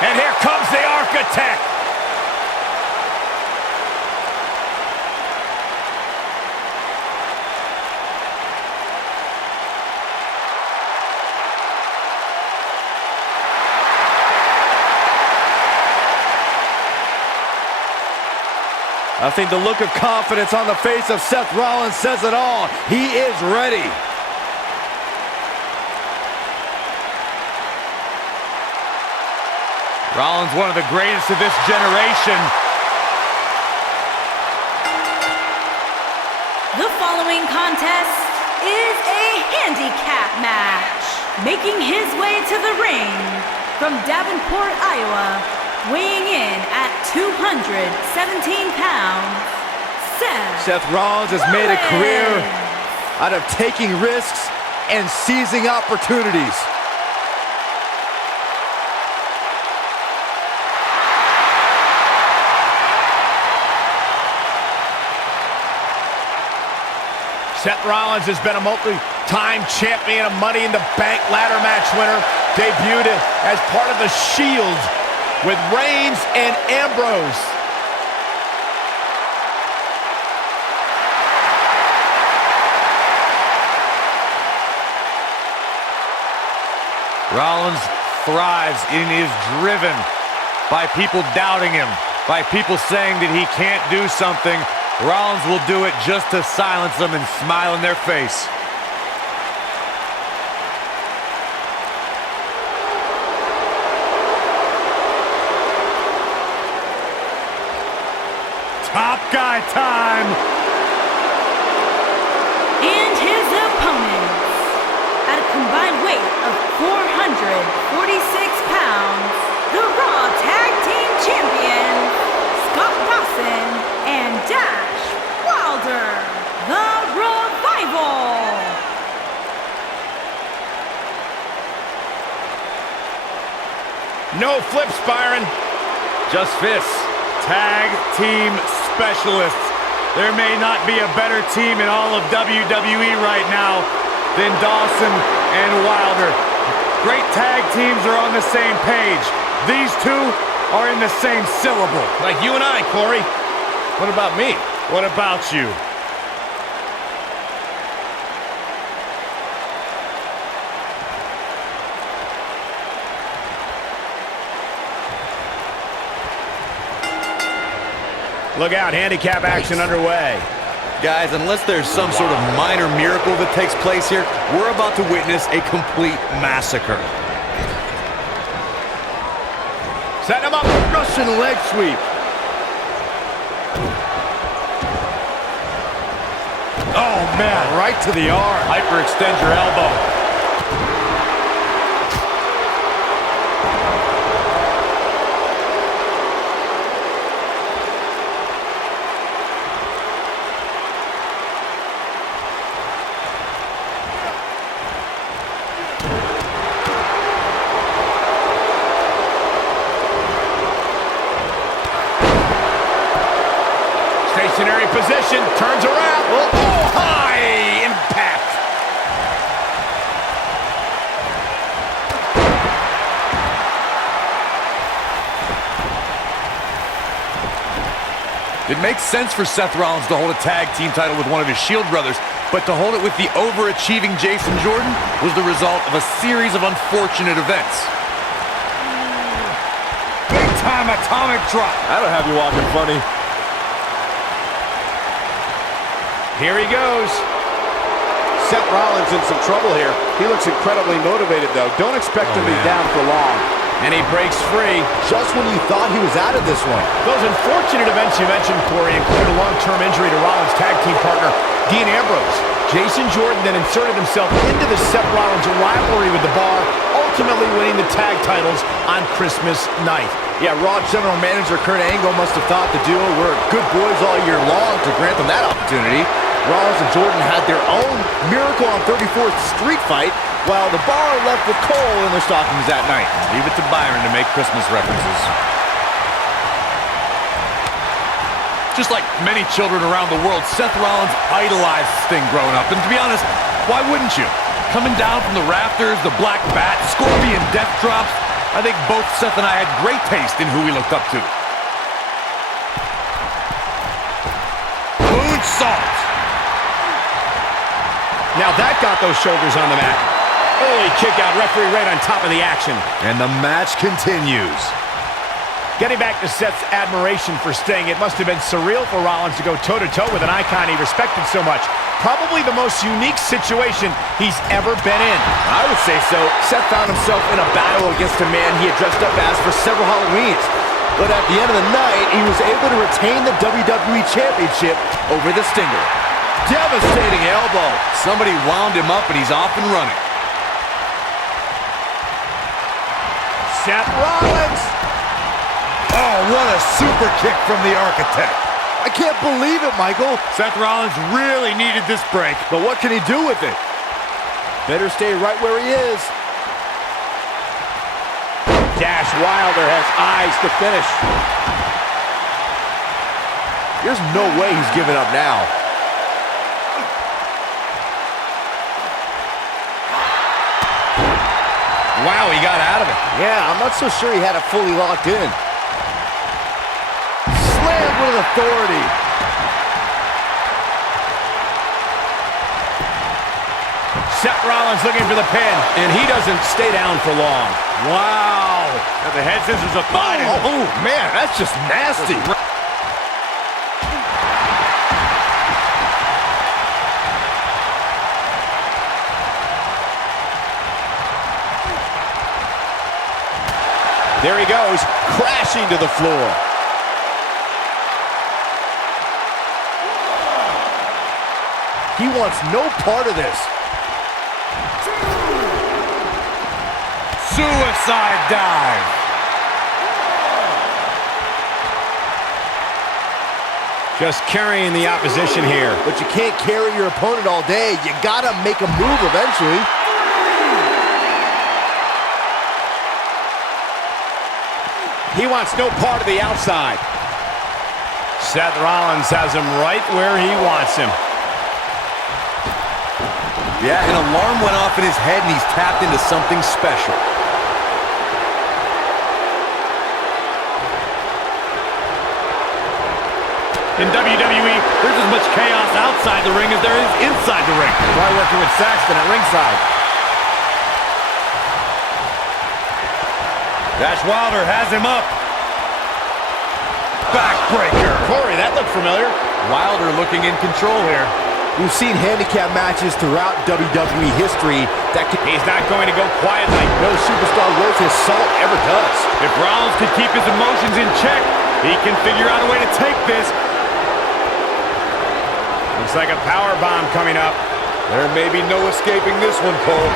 And here comes the architect. I think the look of confidence on the face of Seth Rollins says it all. He is ready. Rollins, one of the greatest of this generation. The following contest is a handicap match. Making his way to the ring from Davenport, Iowa, weighing in at 217 pounds, Seth Rollins has made a career out of taking risks and seizing opportunities. Seth Rollins has been a multi-time champion, a Money in the Bank ladder match winner, debuted as part of the Shield with Reigns and Ambrose. Rollins thrives and is driven by people doubting him, by people saying that he can't do something. Rollins will do it just to silence them and smile in their face. Top guy time. And his opponents, at a combined weight of 446 pounds, the Raw Tag Team Champions, Scott Dawson and Wilder, the Revival. No flips, Byron. Just fists. Tag team specialists. There may not be a better team in all of WWE right now than Dawson and Wilder. Great tag teams are on the same page. These two are in the same syllable. Like you and I, Corey. What about me? What about you? Look out, handicap action underway. Guys, unless there's some sort of minor miracle that takes place here, we're about to witness a complete massacre. Set him up. Russian leg sweep. Oh, man. Right to the arm. Hyperextend your elbow. Stationary position, turns around. Oh, high impact. It makes sense for Seth Rollins to hold a tag team title with one of his Shield brothers, but to hold it with the overachieving Jason Jordan was the result of a series of unfortunate events. Big time atomic drop. That'll have you walking funny. Here he goes. Seth Rollins in some trouble here. He looks incredibly motivated, though. Don't expect him to be down for long. And he breaks free. Just when you thought he was out of this one. Those unfortunate events you mentioned, Corey, included a long-term injury to Rollins' tag team partner, Dean Ambrose. Jason Jordan then inserted himself into the Seth Rollins rivalry with the Bar, ultimately winning the tag titles on Christmas night. Yeah, Raw General Manager Kurt Angle must have thought the duo were good boys all year long to grant them that opportunity. Rollins and Jordan had their own Miracle on 34th Street fight, while the Bar left with Cole in their stockings that night. Leave it to Byron to make Christmas references. Just like many children around the world, Seth Rollins idolized Sting growing up. And to be honest, why wouldn't you? Coming down from the rafters, the black bat, scorpion death drops, I think both Seth and I had great taste in who we looked up to. Moonsault. Now that got those shoulders on the mat. Early kick out, referee right on top of the action. And the match continues. Getting back to Seth's admiration for Sting, it must have been surreal for Rollins to go toe-to-toe with an icon he respected so much. Probably the most unique situation he's ever been in. I would say so. Seth found himself in a battle against a man he had dressed up as for several Halloweens. But at the end of the night, he was able to retain the WWE Championship over the Stinger. Devastating elbow. Somebody wound him up and he's off and running. Seth Rollins. Oh, what a super kick from the Architect. I can't believe it, Michael. Seth Rollins really needed this break. But what can he do with it? Better stay right where he is. Dash Wilder has eyes to finish. There's no way he's giving up now. Wow, he got out of it. Yeah, I'm not so sure he had it fully locked in. Slammed with authority. Seth Rollins looking for the pin, and he doesn't stay down for long. Wow. Got the head scissors applied. Oh, man, that's just nasty. There he goes, crashing to the floor. He wants no part of this. Suicide dive. Just carrying the opposition here. But you can't carry your opponent all day. You gotta make a move eventually. He wants no part of the outside. Seth Rollins has him right where he wants him. Yeah, an alarm went off in his head and he's tapped into something special. In WWE, there's as much chaos outside the ring as there is inside the ring. Try working with Saxton at ringside. Dash Wilder has him up. Backbreaker. Corey, that looked familiar. Wilder looking in control here. We've seen handicap matches throughout WWE history that can... He's not going to go quietly. No superstar worth his salt ever does. If Rollins could keep his emotions in check, he can figure out a way to take this. Looks like a power bomb coming up. There may be no escaping this one, Cole.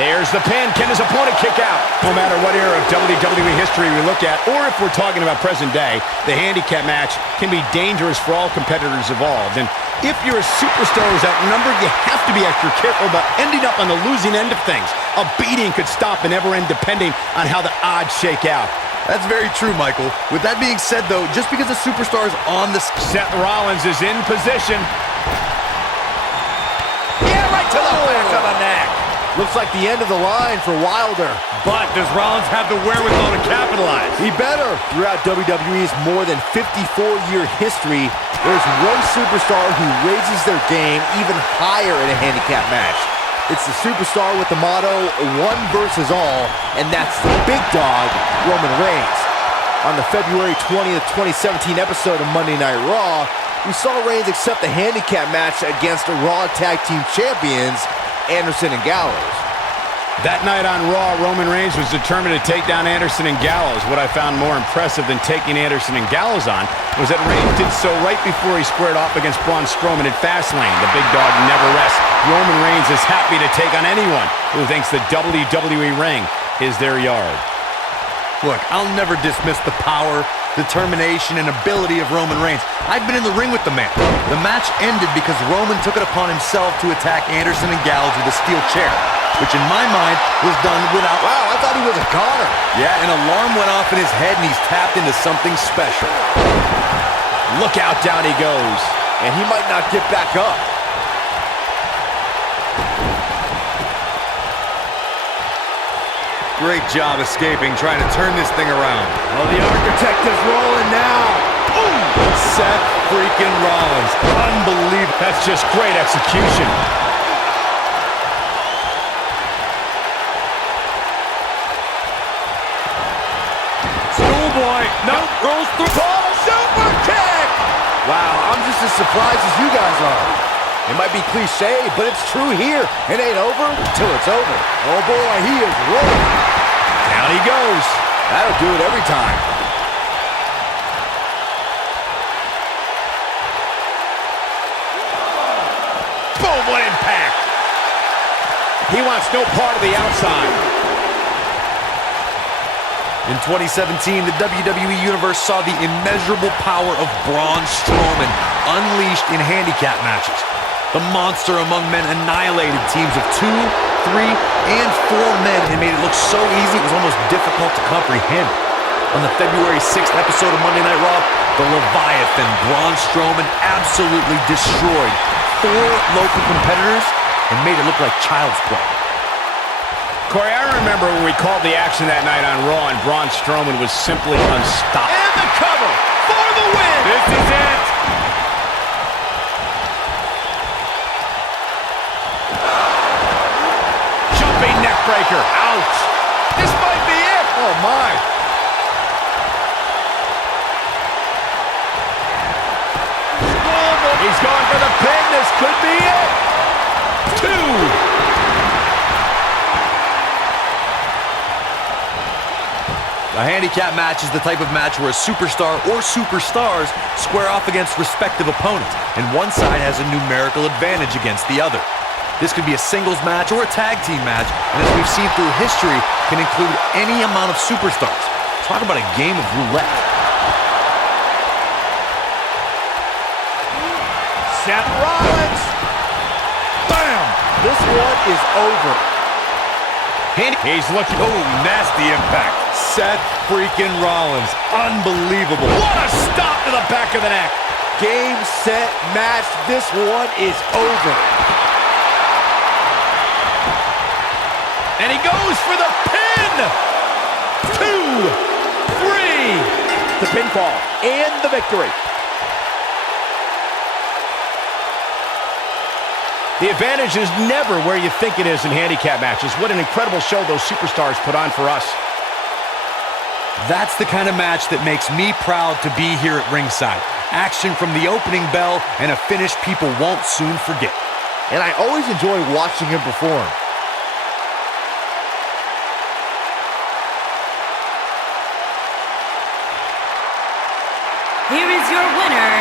There's the pin. Can his opponent kick out? No matter what era of WWE history we look at, or if we're talking about present day, the handicap match can be dangerous for all competitors involved. And if you're a superstar who's outnumbered, you have to be extra careful about ending up on the losing end of things. A beating could stop and never end depending on how the odds shake out. That's very true, Michael. With that being said, though, just because a superstar is on the... Seth Rollins is in position. Yeah, right to the back of the neck. Looks like the end of the line for Wilder. But does Rollins have the wherewithal to capitalize? He better. Throughout WWE's more than 54-year history, there's one superstar who raises their game even higher in a handicap match. It's the superstar with the motto, one versus all, and that's the big dog, Roman Reigns. On the February 20th, 2017 episode of Monday Night Raw, we saw Reigns accept the handicap match against the Raw Tag Team Champions, Anderson and Gallows. That night on Raw, Roman Reigns was determined to take down Anderson and Gallows. What I found more impressive than taking Anderson and Gallows on was that Reigns did so right before he squared off against Braun Strowman at Fastlane. The big dog never rests. Roman Reigns is happy to take on anyone who thinks the WWE ring is their yard. Look, I'll never dismiss the power, determination, and ability of Roman Reigns. I've been in the ring with the man. The match ended because Roman took it upon himself to attack Anderson and Gallows with a steel chair, which in my mind was done without... Wow, I thought he was a goner. Yeah, an alarm went off in his head and he's tapped into something special. Look out, down he goes. And he might not get back up. Great job escaping, trying to turn this thing around. Oh, the architect is rolling now. Boom! Seth freaking Rollins. Unbelievable. That's just great execution. Schoolboy. Nope. Rolls through. Oh, super kick! Wow, I'm just as surprised as you guys are. It might be cliche, but it's true here. It ain't over till it's over. Oh boy, he is rolling. Down he goes. That'll do it every time. Boom, what impact. He wants no part of the outside. In 2017, the WWE Universe saw the immeasurable power of Braun Strowman unleashed in handicap matches. The monster among men annihilated teams of 2, 3, and 4 men and made it look so easy it was almost difficult to comprehend. On the February 6th episode of Monday Night Raw, the Leviathan Braun Strowman absolutely destroyed 4 local competitors and made it look like child's play. Corey, I remember when we called the action that night on Raw and Braun Strowman was simply unstoppable. And the cover for the win! This is it! Jumping neck breaker. Ouch. This might be it! Oh my! He's going for the pin. This could be it. 2. A handicap match is the type of match where a superstar or superstars square off against respective opponents, and one side has a numerical advantage against the other. This could be a singles match or a tag team match, and as we've seen through history, can include any amount of superstars. Talk about a game of roulette. Seth Rollins! Bam! This one is over. He's looking. Oh, nasty impact. Seth freaking Rollins. Unbelievable. What a stop to the back of the neck. Game, set, match. This one is over. And he goes for the pin. 2, 3. The pinfall and the victory. The advantage is never where you think it is in handicap matches. What an incredible show those superstars put on for us. That's the kind of match that makes me proud to be here at ringside. Action from the opening bell and a finish people won't soon forget. And I always enjoy watching him perform. Here is your winner,